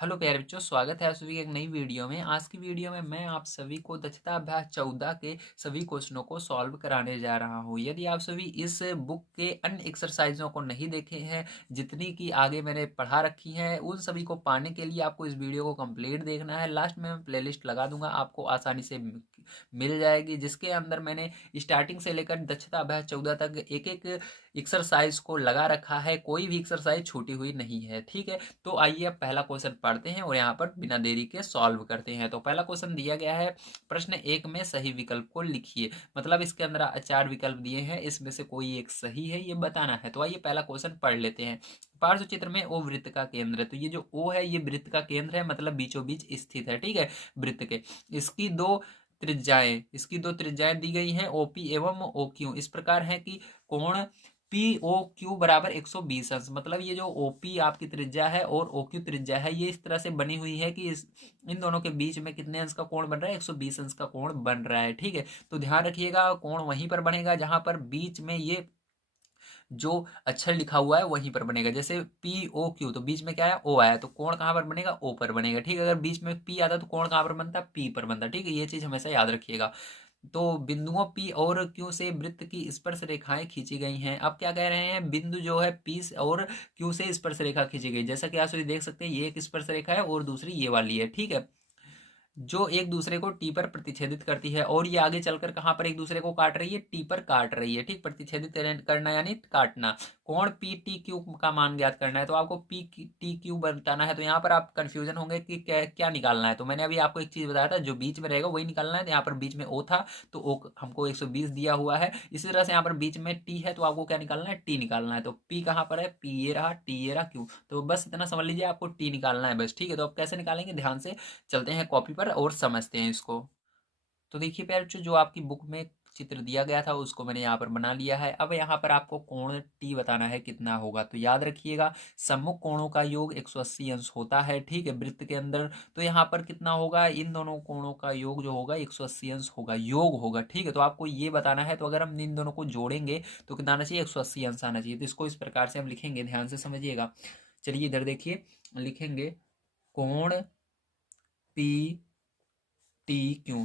Hello प्यारे बच्चों, स्वागत है आप सभी की एक नई वीडियो में। आज की वीडियो में मैं आप सभी को दक्षता अभ्यास 14 के सभी क्वेश्चनों को सॉल्व कराने जा रहा हूं। यदि आप सभी इस बुक के अन्य एक्सरसाइजों को नहीं देखे हैं, जितनी की आगे मैंने पढ़ा रखी हैं, उन सभी को पाने के लिए आपको इस वीडियो को कंप्लीट देखना है। लास्ट में मैं प्लेलिस्ट लगा दूंगा, आपको आसानी से मिल जाएगी, जिसके अंदर मैंने स्टार्टिंग से लेकर दक्षता अभ्यास 14 तक एक एक एक्सरसाइज को लगा रखा है। कोई भी एक्सरसाइज छूटी हुई नहीं है, ठीक है। तो आइए अब पहला क्वेश्चन पढ़ते हैं और यहाँ पर बिना देरी के सॉल्व करते हैं। तो पहला क्वेश्चन दिया गया है, प्रश्न एक में सही विकल्प को लिखिए। मतलब इसके अंदर चार विकल्प दिए हैं, इसमें से कोई एक सही है, ये बताना है। तो आइए पहला क्वेश्चन पढ़ लेते हैं। पार्श्व चित्र में ओ वृत्त का केंद्र है। तो ये जो ओ है, ये वृत्त का केंद्र है, मतलब बीचों बीच स्थित है, ठीक है, वृत्त के। इसकी दो त्रिज्याएं दी गई हैं, ओपी एवं ओ क्यू इस प्रकार है कि कोण पी ओ क्यू बराबर 120 अंश। मतलब ये जो ओपी आपकी त्रिज्या है और ओ क्यू त्रिज्या है, ये इस तरह से बनी हुई है कि इन दोनों के बीच में कितने अंश का कोण बन रहा है, 120 अंश का कोण बन रहा है, ठीक है। तो ध्यान रखिएगा, कोण वहीं पर बनेगा जहां पर बीच में ये जो अक्षर लिखा हुआ है वहीं पर बनेगा। जैसे पी ओ क्यू, तो बीच में क्या आया, ओ आया, तो कोण कहाँ पर बनेगा, ओ पर बनेगा, ठीक है। अगर बीच में पी आता तो कोण कहाँ पर बनता, पी पर बनता, ठीक है। ये चीज हमेशा याद रखिएगा। तो बिंदुओं पी और क्यू से वृत्त की स्पर्श रेखाएं खींची गई हैं। अब क्या कह रहे हैं, बिंदु जो है पी और क्यू से स्पर्श रेखा खींची गई। जैसा कि आप सभी देख सकते हैं, ये एक स्पर्श रेखा है और दूसरी ये वाली है, ठीक है, जो एक दूसरे को टी पर प्रतिच्छेदित करती है। और ये आगे चलकर कहां पर एक दूसरे को काट रही है, टी पर काट रही है, ठीक। प्रतिच्छेदित करना यानी काटना। कोण पी टी क्यू का मान ज्ञात करना है, तो आपको पी टी क्यू बताना है। तो यहाँ पर आप कंफ्यूजन होंगे कि क्या क्या निकालना है। तो मैंने अभी आपको एक चीज बताया था, जो बीच में रहेगा वही निकालना है। तो यहाँ पर बीच में ओ था, तो ओ हमको 120 दिया हुआ है। इसी तरह से यहाँ पर बीच में टी है, तो आपको क्या निकालना है, टी निकालना है। तो पी कहाँ पर है, पी ये रहा, टी ये रहा, क्यू। तो बस इतना समझ लीजिए, आपको टी निकालना है बस, ठीक है। तो आप कैसे निकालेंगे, ध्यान से चलते हैं कॉपी पर और समझते हैं इसको। तो देखिए प्यारे बच्चों, जो आपकी बुक में चित्र दिया गया था उसको मैंने यहाँ पर बना लिया है। अब यहाँ पर आपको कोण टी बताना है कितना होगा। तो याद रखिएगा, सम्मुख कोणों का योग 180 अंश होता है, ठीक है, वृत्त के अंदर। तो यहाँ पर कितना होगा, इन दोनों कोणों का योग जो होगा 180 अंश होगा, योग होगा, ठीक है। तो आपको ये बताना है। तो अगर हम इन दोनों को जोड़ेंगे तो कितना आना चाहिए, 180 अंश आना चाहिए। तो इसको इस प्रकार से हम लिखेंगे, ध्यान से समझिएगा। चलिए इधर देखिए, लिखेंगे कोण P T Q,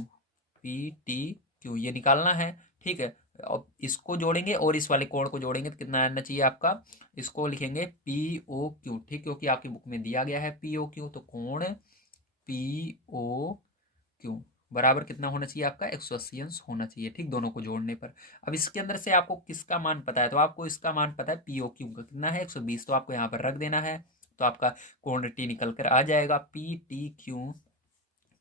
P T Q ये निकालना है, ठीक है। अब इसको जोड़ेंगे और इस वाले कोण को जोड़ेंगे तो कितना आना चाहिए आपका, इसको लिखेंगे पी ओ क्यू, ठीक, क्योंकि आपकी बुक में दिया गया है पी ओ क्यू। तो कोण पी ओ क्यू बराबर कितना होना चाहिए आपका, 180 अंश होना चाहिए, ठीक, दोनों को जोड़ने पर। अब इसके अंदर से आपको किसका मान पता है, तो आपको इसका मान पता है, पी ओ क्यू का कितना है, 120। तो आपको यहाँ पर रख देना है। तो आपका कोण टी निकल कर आ जाएगा, पी टी क्यू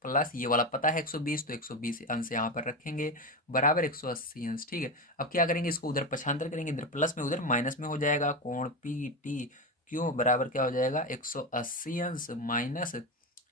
प्लस ये वाला पता है 120, तो 120 अंश यहाँ पर रखेंगे, बराबर 180 अंश, ठीक है। अब क्या करेंगे, इसको उधर पक्षांतर करेंगे, इधर प्लस में उधर माइनस में हो जाएगा। कोण पी टी क्यों बराबर क्या हो जाएगा, 180 अंश माइनस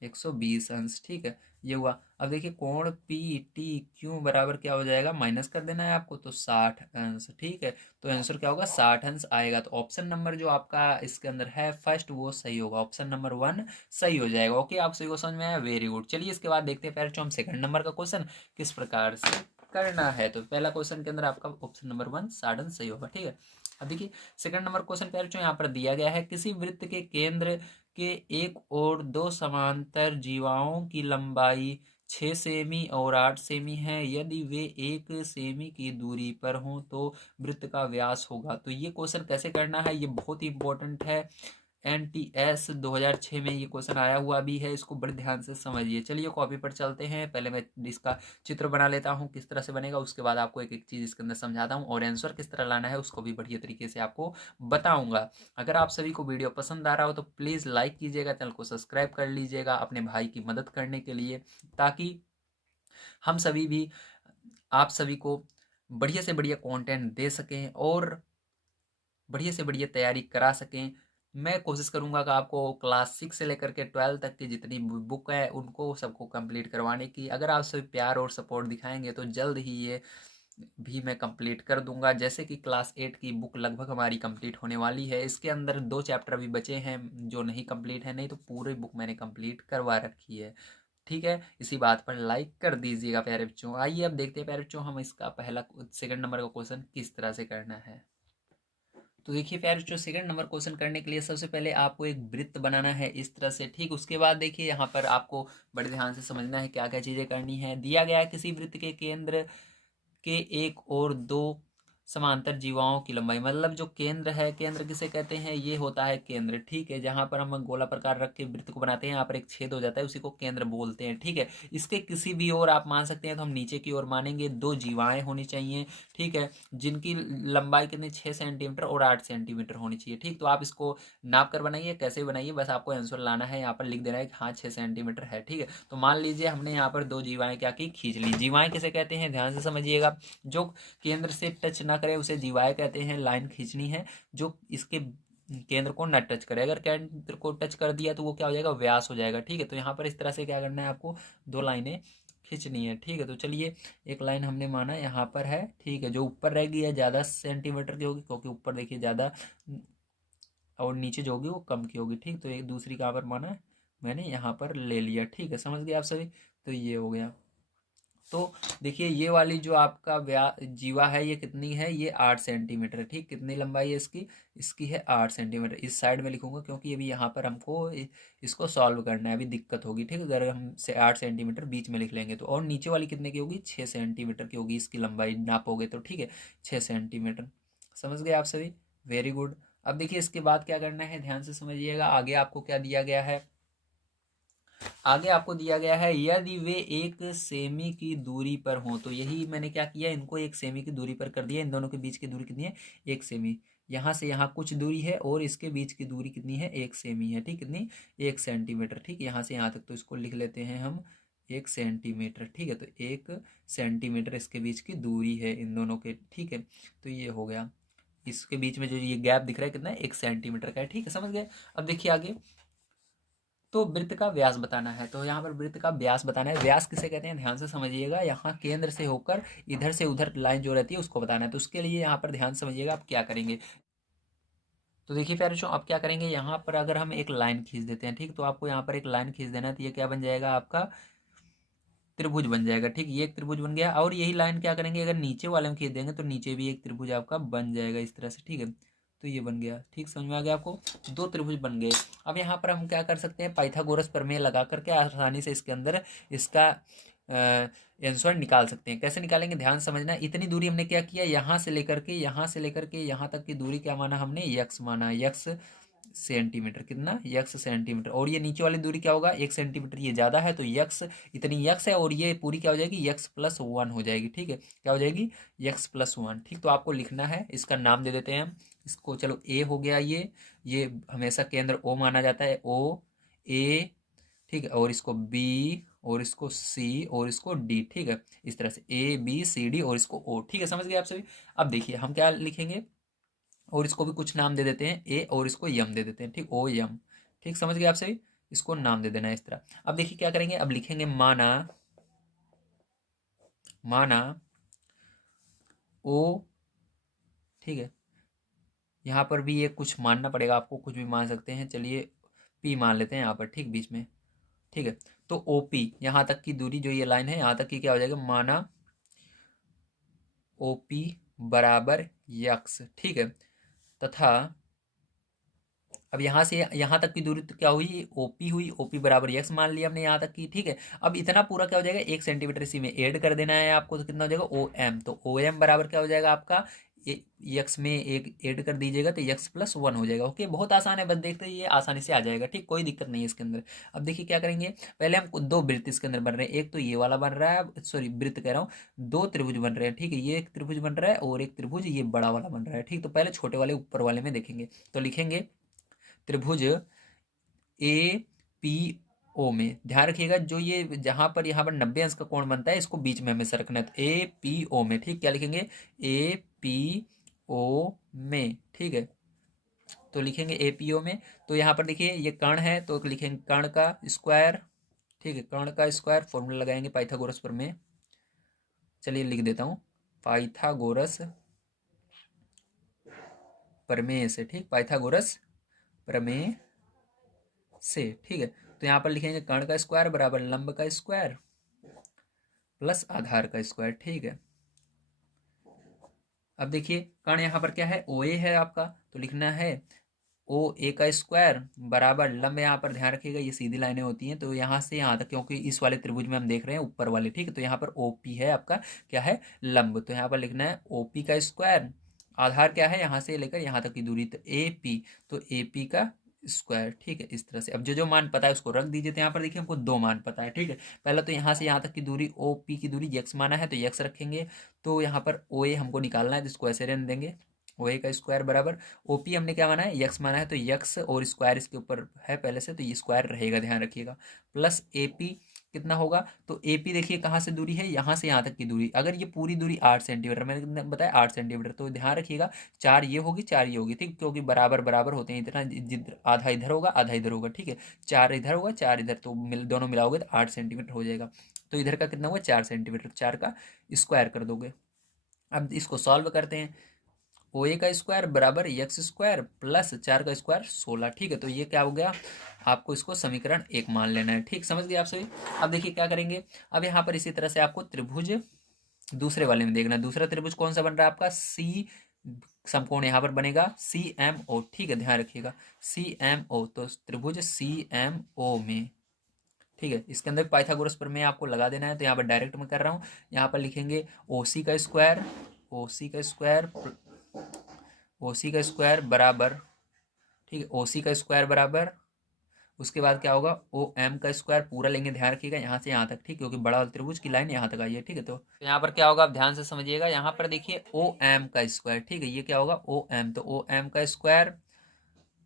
120 अंश, ठीक है, ये हुआ। अब देखिए कोण पी टी क्यों बराबर क्या हो जाएगा, माइनस कर देना है आपको, तो 60 अंश, ठीक है। तो आंसर क्या होगा, 60 अंश आएगा। तो ऑप्शन नंबर जो आपका इसके अंदर है फर्स्ट, वो सही होगा, ऑप्शन नंबर 1 सही हो जाएगा। ओके, आप सही को समझ में आया, वेरी गुड। चलिए इसके बाद देखते हैं हम सेकंड नंबर का क्वेश्चन किस प्रकार से करना है। तो पहला क्वेश्चन के अंदर आपका ऑप्शन नंबर 1 साधन सही होगा, ठीक है। अब देखिए सेकंड नंबर क्वेश्चन यहाँ पर दिया गया है, किसी वृत्त के केंद्र के एक और दो समांतर जीवाओं की लंबाई 6 सेमी और 8 सेमी है। यदि वे 1 सेमी की दूरी पर हों तो वृत्त का व्यास होगा। तो ये क्वेश्चन कैसे करना है, ये बहुत ही इंपॉर्टेंट है। NTS 2006 में ये क्वेश्चन आया हुआ भी है, इसको बड़े ध्यान से समझिए। चलिए कॉपी पर चलते हैं, पहले मैं इसका चित्र बना लेता हूँ किस तरह से बनेगा, उसके बाद आपको एक एक चीज़ इसके अंदर समझाता हूँ और आंसर किस तरह लाना है उसको भी बढ़िया तरीके से आपको बताऊंगा। अगर आप सभी को वीडियो पसंद आ रहा हो तो प्लीज़ लाइक कीजिएगा, चैनल को सब्सक्राइब कर लीजिएगा अपने भाई की मदद करने के लिए, ताकि हम सभी भी आप सभी को बढ़िया से बढ़िया कंटेंट दे सकें और बढ़िया से बढ़िया तैयारी करा सकें। मैं कोशिश करूंगा कि आपको क्लास 6 से लेकर के 12 तक की जितनी बुक है उनको सबको कंप्लीट करवाने की, अगर आप सभी प्यार और सपोर्ट दिखाएंगे तो जल्द ही ये भी मैं कंप्लीट कर दूंगा। जैसे कि क्लास 8 की बुक लगभग हमारी कंप्लीट होने वाली है, इसके अंदर 2 चैप्टर अभी बचे हैं जो नहीं कंप्लीट है, नहीं तो पूरी बुक मैंने कंप्लीट करवा रखी है, ठीक है। इसी बात पर लाइक कर दीजिएगा प्यारे बच्चों। आइए अब देखते हैं प्यारे बच्चों, हम इसका पहला सेकंड नंबर का क्वेश्चन किस तरह से करना है। तो देखिए प्यारे जो सेकंड नंबर क्वेश्चन करने के लिए सबसे पहले आपको एक वृत्त बनाना है इस तरह से, ठीक। उसके बाद देखिए यहाँ पर आपको बड़े ध्यान से समझना है क्या क्या चीज़ें करनी है। दिया गया है किसी वृत्त के केंद्र के एक और दो समांतर जीवाओं की लंबाई, मतलब जो केंद्र है, केंद्र किसे कहते हैं, ये होता है केंद्र, ठीक है। जहां पर हम गोला प्रकार रख के वृत्त को बनाते हैं, यहाँ पर एक छेद हो जाता है, उसी को केंद्र बोलते हैं, ठीक है। इसके किसी भी ओर आप मान सकते हैं, तो हम नीचे की ओर मानेंगे। दो जीवाएं होनी चाहिए, ठीक है, जिनकी लंबाई कितनी 6 सेंटीमीटर और 8 सेंटीमीटर होनी चाहिए, ठीक। तो आप इसको नाप कर बनाइए, कैसे बनाइए, बस आपको आंसर लाना है, यहाँ पर लिख देना है कि हाँ 6 सेंटीमीटर है, ठीक है। तो मान लीजिए हमने यहाँ पर दो जीवाएं क्या की, खींच ली। जीवाएं किसे कहते हैं, ध्यान से समझिएगा। जो केंद्र से टच ना करे उसे जीवाएं कहते हैं। लाइन खींचनी है जो इसके केंद्र को न टच करे, अगर केंद्र को टच कर दिया तो वो क्या हो जाएगा, व्यास हो जाएगा, ठीक है। तो यहाँ पर इस तरह से क्या करना है, आपको दो लाइनें खींचनी है, ठीक है। तो चलिए एक लाइन हमने माना यहाँ पर है, ठीक है। जो ऊपर रहेगी है ज़्यादा सेंटीमीटर की होगी, क्योंकि ऊपर देखिए ज़्यादा और नीचे जो होगी वो कम की होगी, ठीक। तो एक दूसरी कहाँ पर माना है, मैंने यहाँ पर ले लिया, ठीक है। समझ गए आप सभी। तो ये हो गया। तो देखिए ये वाली जो आपका जीवा है ये कितनी है, ये 8 सेंटीमीटर है, ठीक। कितनी लंबाई है इसकी, इसकी है 8 सेंटीमीटर। इस साइड में लिखूंगा क्योंकि अभी यहाँ पर हमको इसको सॉल्व करना है, अभी दिक्कत होगी, ठीक है। अगर हम से 8 सेंटीमीटर बीच में लिख लेंगे तो। और नीचे वाली कितने की होगी, 6 सेंटीमीटर की होगी इसकी लंबाई, नापोगे तो, ठीक है, 6 सेंटीमीटर। समझ गए आप सभी, वेरी गुड। अब देखिए इसके बाद क्या करना है, ध्यान से समझिएगा। आगे आपको क्या दिया गया है, आगे आपको दिया गया है यदि वे एक सेमी की दूरी पर हों, तो यही मैंने क्या किया, इनको एक सेमी की दूरी पर कर दिया। इन दोनों के बीच की दूरी कितनी है, एक सेमी। यहाँ से यहाँ कुछ दूरी है और इसके बीच की दूरी कितनी है, एक सेमी है, ठीक। कितनी, 1 सेंटीमीटर, ठीक। यहाँ से यहाँ तक तो इसको लिख लेते हैं हम 1 सेंटीमीटर, ठीक है। तो 1 सेंटीमीटर इसके बीच की दूरी है इन दोनों के, ठीक है। तो ये हो गया, इसके बीच में जो ये गैप दिख रहा है कितना है, 1 सेंटीमीटर का है, ठीक है। समझ गए। अब देखिए आगे, तो वृत्त का व्यास बताना है। तो यहाँ पर वृत्त का व्यास बताना है। व्यास किसे कहते हैं, ध्यान से समझिएगा। यहाँ केंद्र से होकर इधर से उधर लाइन जो रहती है उसको बताना है। तो उसके लिए यहाँ पर ध्यान समझिएगा आप क्या करेंगे। तो देखिए प्यारे बच्चों, आप क्या करेंगे, यहाँ पर अगर हम एक लाइन खींच देते हैं, ठीक। तो आपको यहाँ पर एक लाइन खींच देना है, तो ये क्या बन जाएगा, आपका त्रिभुज बन जाएगा, ठीक। ये एक त्रिभुज बन गया। और यही लाइन क्या करेंगे, अगर नीचे वाले में खींच देंगे तो नीचे भी एक त्रिभुज आपका बन जाएगा इस तरह से, ठीक है। तो ये बन गया, ठीक। समझ में आ गया आपको, दो त्रिभुज बन गए। अब यहाँ पर हम क्या कर सकते हैं, पाइथागोरस प्रमेय लगा करके आसानी से इसके अंदर इसका आंसर निकाल सकते हैं। कैसे निकालेंगे, ध्यान समझना। इतनी दूरी हमने क्या किया, यहाँ से लेकर के यहाँ तक की दूरी क्या माना हमने, यक्स माना, यक्स सेंटीमीटर, कितना, यक्स सेंटीमीटर। और ये नीचे वाली दूरी क्या होगा, 1 सेंटीमीटर, ये ज्यादा है तो यक्स, इतनी यक्स है, और ये पूरी क्या हो जाएगी, यक्स+1 हो जाएगी, ठीक है। क्या हो जाएगी, यक्स+1, ठीक। तो आपको लिखना है, इसका नाम दे देते हैं हम इसको, चलो ए हो गया। ये हमेशा केंद्र ओ माना जाता है, ओ ए, ठीक है। और इसको बी, और इसको सी, और इसको डी, ठीक है। इस तरह से ABCD और इसको ओ, ठीक है। समझ गए आप सभी। अब देखिए हम क्या लिखेंगे, और इसको भी कुछ नाम दे देते हैं ए, और इसको यम दे देते हैं, ठीक, ओ यम, ठीक। समझ गए आप सभी, इसको नाम दे देना है इस तरह। अब देखिए क्या करेंगे, अब लिखेंगे माना, माना ओ, ठीक है। यहाँ पर भी ये कुछ मानना पड़ेगा आपको, कुछ भी मान सकते हैं, चलिए पी मान लेते हैं यहाँ पर, ठीक, बीच में, ठीक है। तो OP यहाँ तक की दूरी जो ये लाइन है यहाँ तक की क्या हो जाएगा, माना OP बराबर यक्स, ठीक है। तथा अब यहाँ से यहाँ तक की दूरी तो क्या हुई, OP हुई, OP बराबर यक्स मान लिया हमने यहाँ तक की, ठीक है। अब इतना पूरा क्या हो जाएगा, 1 सेंटीमीटर इसी में ऐड कर देना है आपको, तो कितना हो जाएगा, OM। तो OM बराबर क्या हो जाएगा आपका, यक्स में एक ऐड कर दीजिएगा तो यक्स+1 हो जाएगा। ओके, बहुत आसान है, बस देखते ही ये आसानी से आ जाएगा, ठीक, कोई दिक्कत नहीं है इसके अंदर। अब देखिए क्या करेंगे, पहले हम दो वृत्त इसके अंदर बन रहे हैं, एक तो ये वाला बन रहा है, सॉरी वृत्त कह रहा हूँ, दो त्रिभुज बन रहे हैं, ठीक है। ये एक त्रिभुज बन रहा है और एक त्रिभुज ये बड़ा वाला बन रहा है, ठीक। तो पहले छोटे वाले ऊपर वाले में देखेंगे, तो लिखेंगे त्रिभुज APO में, ध्यान रखिएगा जो ये जहां पर यहाँ पर 90 अंश का कोण बनता है इसको बीच में हमें सरकना है, तो APO में, ठीक। क्या लिखेंगे, APO में, ठीक है। तो लिखेंगे APO में। तो यहाँ पर देखिए ये कर्ण है तो लिखेंगे कर्ण का स्क्वायर, ठीक है। कर्ण का स्क्वायर फॉर्मूला लगाएंगे पाइथागोरस प्रमेय, चलिए लिख देता हूँ, पाइथागोरस प्रमेय से, ठीक, पाइथागोरस प्रमेय से, ठीक है। तो यहाँ पर लिखेंगे कर्ण का स्क्वायर बराबर लंब का स्क्वायर प्लस आधार का स्क्वायर, ठीक है। अब देखिए कर्ण यहाँ पर क्या है, OA है आपका, तो लिखना है ओ ए का स्क्वायर बराबर लंब, यहाँ पर ध्यान रखिएगा ये सीधी लाइनें होती हैं, तो यहाँ से यहाँ तक, क्योंकि इस वाले त्रिभुज में हम देख रहे हैं ऊपर वाले, ठीक है, तो यहाँ पर ओपी है आपका क्या है, लंब, तो यहाँ पर लिखना है ओपी का स्क्वायर, आधार क्या है यहाँ से लेकर यहाँ तक की दूरी, तो ए पी, तो ए पी का स्क्वायर, ठीक है। इस तरह से अब जो जो मान पता है उसको रख दीजिए। तो यहाँ पर देखिए हमको दो मान पता है, ठीक है। पहला तो यहाँ से यहाँ तक की दूरी ओ पी की दूरी यक्स माना है, तो यक्स रखेंगे। तो यहाँ पर ओ ए हमको निकालना है, तो इसको ऐसे रहने देंगे, ओ ए का स्क्वायर बराबर ओ पी हमने क्या माना है, यक्स माना है, तो यक्स और स्क्वायर इसके ऊपर है पहले से, तो ये स्क्वायर रहेगा, ध्यान रखिएगा, प्लस ए पी कितना होगा, तो ए पी देखिए कहाँ से दूरी है, यहाँ से यहाँ तक की दूरी, अगर ये पूरी दूरी 8 सेंटीमीटर, मैंने कितना बताया 8 सेंटीमीटर, तो ध्यान रखिएगा 4 ये होगी 4 ये होगी, ठीक, क्योंकि बराबर बराबर होते हैं, इतना आधा इधर होगा आधा इधर होगा, ठीक है, 4 इधर होगा 4 इधर, तो दोनों मिलाओगे तो 8 सेंटीमीटर हो जाएगा। तो इधर का कितना हुआ 4 सेंटीमीटर, 4 का स्क्वायर कर दोगे। अब इसको सॉल्व करते हैं, ओ ए का स्क्वायर बराबर एक्स स्क्वायर प्लस 4 का स्क्वायर 16, ठीक है। तो ये क्या हो गया, आपको इसको समीकरण 1 मान लेना है, ठीक, समझ गए आप सभी। अब देखिए क्या करेंगे, अब यहाँ पर इसी तरह से आपको त्रिभुज दूसरे वाले में देखना है, दूसरा त्रिभुज कौन सा बन रहा है आपका, सी समकोण यहाँ पर बनेगा सी एम ओ, ठीक है, ध्यान रखिएगा सी एम ओ, तो त्रिभुज सी एम ओ में, ठीक है, इसके अंदर पाइथागोरस प्रमेय आपको लगा देना है। तो यहाँ पर डायरेक्ट मैं कर रहा हूँ, यहाँ पर लिखेंगे ओ सी का स्क्वायर, ओ सी का स्क्वायर, ओ सी का स्क्वायर बराबर, ठीक है, ओ सी का स्क्वायर बराबर, उसके बाद क्या होगा ओ एम का स्क्वायर पूरा लेंगे, ध्यान रखिएगा यहाँ से यहाँ तक, ठीक, क्योंकि बड़ा त्रिभुज की लाइन यहाँ तक आई है, ठीक है। तो यहाँ पर क्या होगा आप ध्यान से समझिएगा, यहाँ पर देखिए ओ एम का स्क्वायर, ठीक है, ये क्या होगा ओ एम, तो ओ एम का स्क्वायर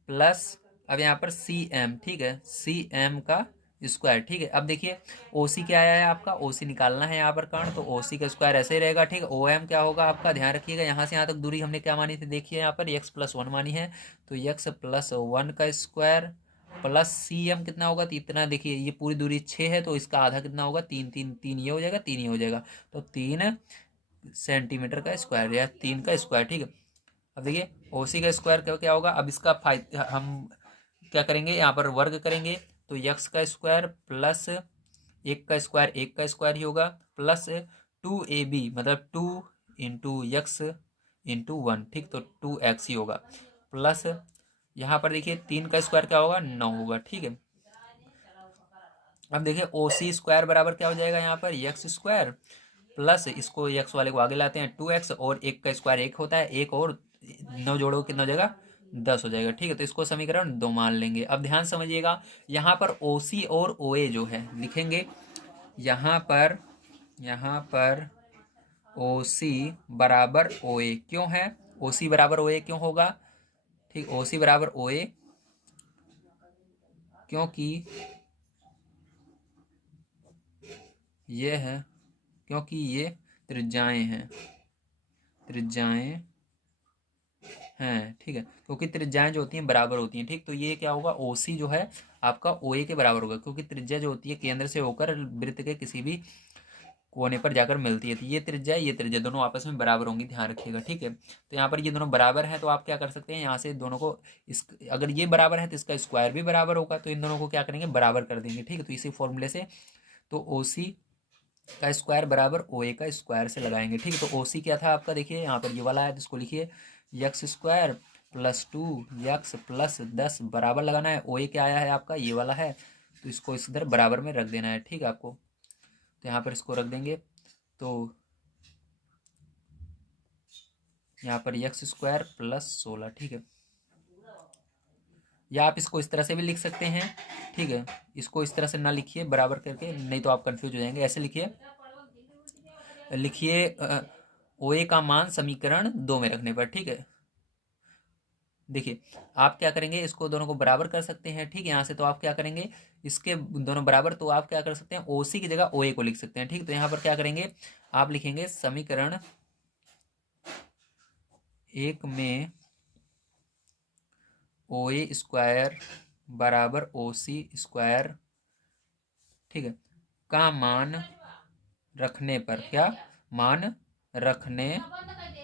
प्लस, अब यहाँ पर सी एम, ठीक है, सी एम का स्क्वायर, ठीक है। अब देखिए ओ सी क्या आया है आपका, ओ सी निकालना है यहाँ पर कर्ण, तो ओ सी का स्क्वायर ऐसे ही रहेगा, ठीक है। ओ एम क्या होगा आपका, ध्यान रखिएगा यहाँ से यहाँ तक दूरी हमने क्या मानी थी, देखिए यहाँ पर एक्स प्लस 1 मानी है, तो एक्स प्लस 1 का स्क्वायर प्लस सी एम कितना होगा, तो इतना, देखिए ये पूरी दूरी 6 है, तो इसका आधा कितना होगा, 3 3 3 ये हो जाएगा 3 ये हो जाएगा, तो 3 सेंटीमीटर का स्क्वायर या 3 का स्क्वायर, ठीक है। अब देखिए ओ सी का स्क्वायर क्या क्या होगा, अब इसका हम क्या करेंगे, यहाँ पर वर्ग करेंगे, तो यक्स का स्क्वायर प्लस एक का स्क्वायर ही होगा, प्लस 2ab मतलब 2 इंटू यक्स इंटू 1, ठीक, तो 2x ही होगा, प्लस यहाँ पर देखिए 3 का स्क्वायर क्या होगा 9 होगा, ठीक है। अब देखिए ओ सी स्क्वायर बराबर क्या हो जाएगा, यहाँ पर एक्स स्क्वायर प्लस, इसको एक्स वाले को आगे लाते हैं 2x, और एक का स्क्वायर एक होता है, एक और 9 जोड़ो कितना हो जाएगा 10 हो जाएगा, ठीक है। तो इसको समीकरण 2 मान लेंगे। अब ध्यान समझिएगा यहाँ पर ओ सी और ओ ए जो है लिखेंगे, यहाँ पर ओ सी बराबर ओ ए क्यों है, ओ सी बराबर ओ ए क्यों होगा, ठीक, ओ सी बराबर ओ ए क्योंकि ये है, क्योंकि ये त्रिज्याएं हैं, ठीक है, क्योंकि त्रिज्याएं जो होती हैं बराबर होती हैं, ठीक। तो ये क्या होगा ओ सी जो है आपका ओ ए के बराबर होगा, क्योंकि त्रिज्या जो होती है केंद्र से होकर वृत्त के किसी भी कोने पर जाकर मिलती है, तो ये त्रिज्या दोनों आपस में बराबर होंगी, ध्यान रखिएगा, ठीक है। तो यहाँ पर ये दोनों बराबर हैं, तो आप क्या कर सकते हैं, यहाँ से दोनों को अगर ये बराबर है तो इसका स्क्वायर भी बराबर होगा, तो इन दोनों को क्या करेंगे बराबर कर देंगे, ठीक है। तो इसी फॉर्मूले से तो ओ सी का स्क्वायर बराबर ओ ए का स्क्वायर से लगाएंगे, ठीक है। तो ओ सी क्या था आपका, देखिए यहाँ पर ये वाला है, तो इसको लिखिए x square plus 2 x plus 10 बराबर लगाना है, ओ ए क्या आया है आपका ये वाला है, तो इसको इस इधर बराबर में रख देना है, ठीक है आपको। तो यहाँ पर इसको रख देंगे, तो यहाँ पर यक्स स्क्वायर प्लस 16, ठीक है। या आप इसको इस तरह से भी लिख सकते हैं, ठीक है, इसको इस तरह से ना लिखिए बराबर करके, नहीं तो आप कंफ्यूज हो जाएंगे, ऐसे लिखिए ओ ए का मान समीकरण 2 में रखने पर, ठीक है। देखिए आप क्या करेंगे, इसको दोनों को बराबर कर सकते हैं, ठीक है, यहाँ से तो आप क्या करेंगे इसके दोनों बराबर, तो आप क्या कर सकते हैं ओ सी की जगह ओ ए को लिख सकते हैं, ठीक। तो यहाँ पर क्या करेंगे आप लिखेंगे समीकरण 1 में ओ ए स्क्वायर बराबर ओ सी स्क्वायर, ठीक है, का मान रखने पर, क्या मान रखने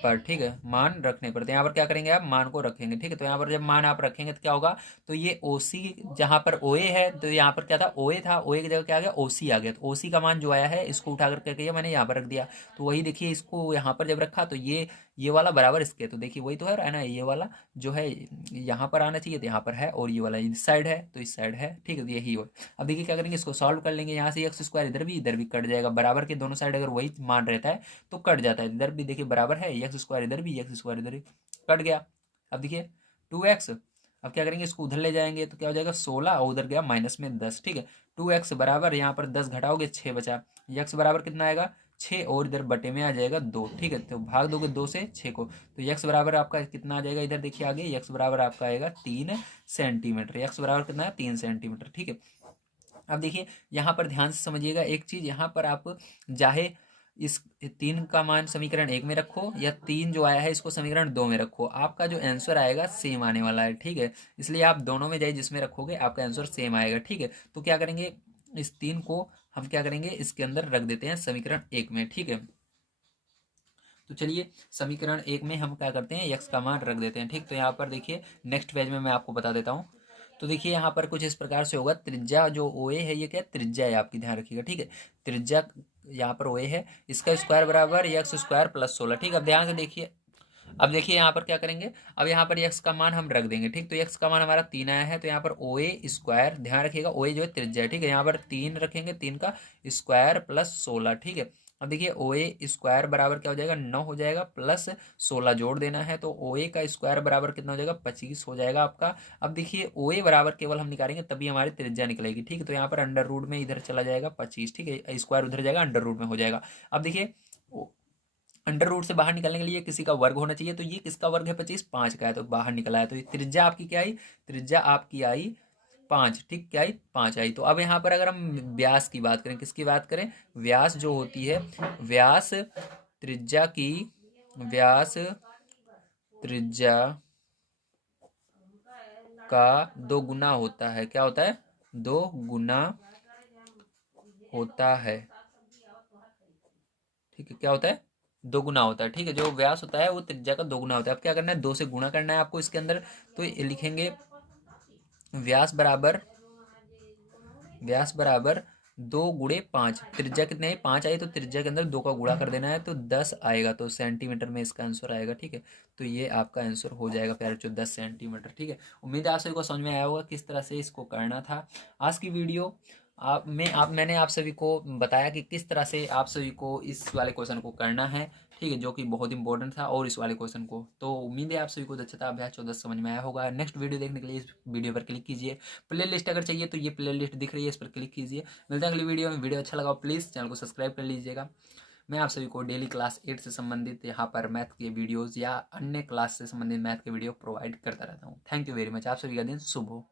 पर, ठीक है, मान रखने पर, तो यहाँ पर क्या करेंगे आप मान को रखेंगे, ठीक है। तो यहाँ पर जब मान आप रखेंगे तो क्या होगा, तो ये ओ सी जहाँ पर ओ ए है, तो यहाँ पर क्या था ओ ए था, ओ ए की जगह क्या आ गया ओ सी आ गया, तो ओ सी का मान जो आया है इसको उठा करके मैंने यहाँ पर रख दिया, तो वही देखिए इसको यहाँ पर जब रखा तो ये ये वाला बराबर इसके, तो देखिए वही तो है ना, ये वाला जो है यहाँ पर आना चाहिए तो यहाँ पर है, और ये वाला इस साइड है तो इस साइड है, ठीक है, तो यही हो। अब देखिए क्या करेंगे, इसको सॉल्व कर लेंगे, यहाँ से एक्स स्क्वायर इधर भी कट जाएगा, बराबर के दोनों साइड अगर वही मान रहता है तो कट जाता है। इधर भी देखिए बराबर है, एक्स स्क्वायर इधर भी, एक्स स्क्वायर इधर भी कट गया। अब देखिए 2x, अब क्या करेंगे, इसको उधर ले जाएंगे तो क्या हो जाएगा 16, और उधर गया माइनस में 10, ठीक है। 2x बराबर, यहाँ पर 10 घटाओगे 6 बचा, x बराबर कितना आएगा 6, और इधर बटे में आ जाएगा 2, ठीक है, तो भाग दोगे 2 से 6 को, तो x बराबर आपका कितना आ जाएगा, इधर देखिए आगे x बराबर आपका आएगा 3 सेंटीमीटर, x बराबर कितना है 3 सेंटीमीटर, ठीक है। अब देखिए यहाँ पर ध्यान से समझिएगा एक चीज, यहाँ पर आप चाहे इस 3 का मान समीकरण 1 में रखो या 3 जो आया है इसको समीकरण 2 में रखो, आपका जो आंसर आएगा सेम आने वाला है, ठीक है। इसलिए आप दोनों में जाइए, जिसमें रखोगे आपका आंसर सेम आएगा, ठीक है। तो क्या करेंगे, इस 3 को हम क्या करेंगे, इसके अंदर रख देते हैं समीकरण 1 में, ठीक है। तो चलिए समीकरण 1 में हम क्या करते हैं, x का मान रख देते हैं, ठीक। तो यहाँ पर देखिए नेक्स्ट पेज में मैं आपको बता देता हूँ। तो देखिए यहाँ पर कुछ इस प्रकार से होगा, त्रिज्या जो OA है ये क्या त्रिज्या है आपकी, ध्यान रखिएगा, ठीक है। त्रिज्या यहाँ पर OA है, इसका स्क्वायर बराबर एक्स स्क्वायर प्लस 16, ठीक है। अब ध्यान से देखिए, अब देखिए यहाँ पर क्या करेंगे, अब यहाँ पर x का मान हम रख देंगे, ठीक। तो x का मान हमारा 3 आया है, तो यहाँ पर OA स्क्वायर, ध्यान रखिएगा OA जो है त्रिज्या है, ठीक है। यहाँ पर 3 रखेंगे, 3 का स्क्वायर प्लस 16, ठीक है। अब देखिए OA स्क्वायर बराबर क्या हो जाएगा 9 हो जाएगा, प्लस 16 जोड़ देना है, तो OA का स्क्वायर बराबर कितना हो जाएगा 25 हो जाएगा आपका। अब देखिए OA बराबर केवल हम निकालेंगे तभी हमारी त्रिज्या निकलेगी, ठीक है। तो यहाँ पर अंडर रूट में इधर चला जाएगा 25, ठीक है, स्क्वायर उधर जाएगा अंडर रूट में हो जाएगा। अब देखिए अंडर रूट से बाहर निकलने के लिए किसी का वर्ग होना चाहिए, तो ये किसका वर्ग है 25, 5 का है, तो बाहर निकला है, तो ये त्रिज्या आपकी क्या आई, त्रिज्या आपकी आई 5, ठीक, क्या आई 5 आई। तो अब यहाँ पर अगर हम व्यास की बात करें, किसकी बात करें, व्यास जो होती है, व्यास त्रिज्या की, व्यास त्रिज्या का 2 गुना होता है, क्या होता है 2 गुना होता है, ठीक है, क्या होता है 2 गुना होता है, ठीक है। जो व्यास होता है वो त्रिज्या का 2 गुना होता है। अब क्या करना है 2 से गुना करना है आपको इसके अंदर, तो ये लिखेंगे व्यास बराबर, व्यास बराबर 2 गुणे 5, त्रिज्या कितने है 5 आई, तो त्रिज्या के अंदर 2 का गुणा कर देना है, तो 10 आएगा, तो सेंटीमीटर में इसका आंसर आएगा, ठीक है। तो ये आपका आंसर हो जाएगा प्यारे बच्चों 10 सेंटीमीटर, ठीक है। उम्मीद है आप सभी को समझ में आया होगा किस तरह से इसको करना था। आज की वीडियो मैंने आप सभी को बताया कि किस तरह से आप सभी को इस वाले क्वेश्चन को करना है, ठीक है, जो कि बहुत इंपॉर्टेंट था, और इस वाले क्वेश्चन को, तो उम्मीद है आप सभी को दक्षता अभ्यास 14 समझ में आया होगा। नेक्स्ट वीडियो देखने के लिए इस वीडियो पर क्लिक कीजिए, प्ले लिस्ट अगर चाहिए तो ये प्ले लिस्ट दिख रही है, इस पर क्लिक कीजिए। मिलते हैं अगली वीडियो में, वीडियो अच्छा लगा प्लीज़ चैनल को सब्सक्राइब कर लीजिएगा। मैं आप सभी को डेली क्लास 8 से संबंधित यहाँ पर मैथ के वीडियोज़ या अन्य क्लास से संबंधित मैथ के वीडियो प्रोवाइड करता रहता हूँ। थैंक यू वेरी मच, आप सभी का दिन शुभ हो।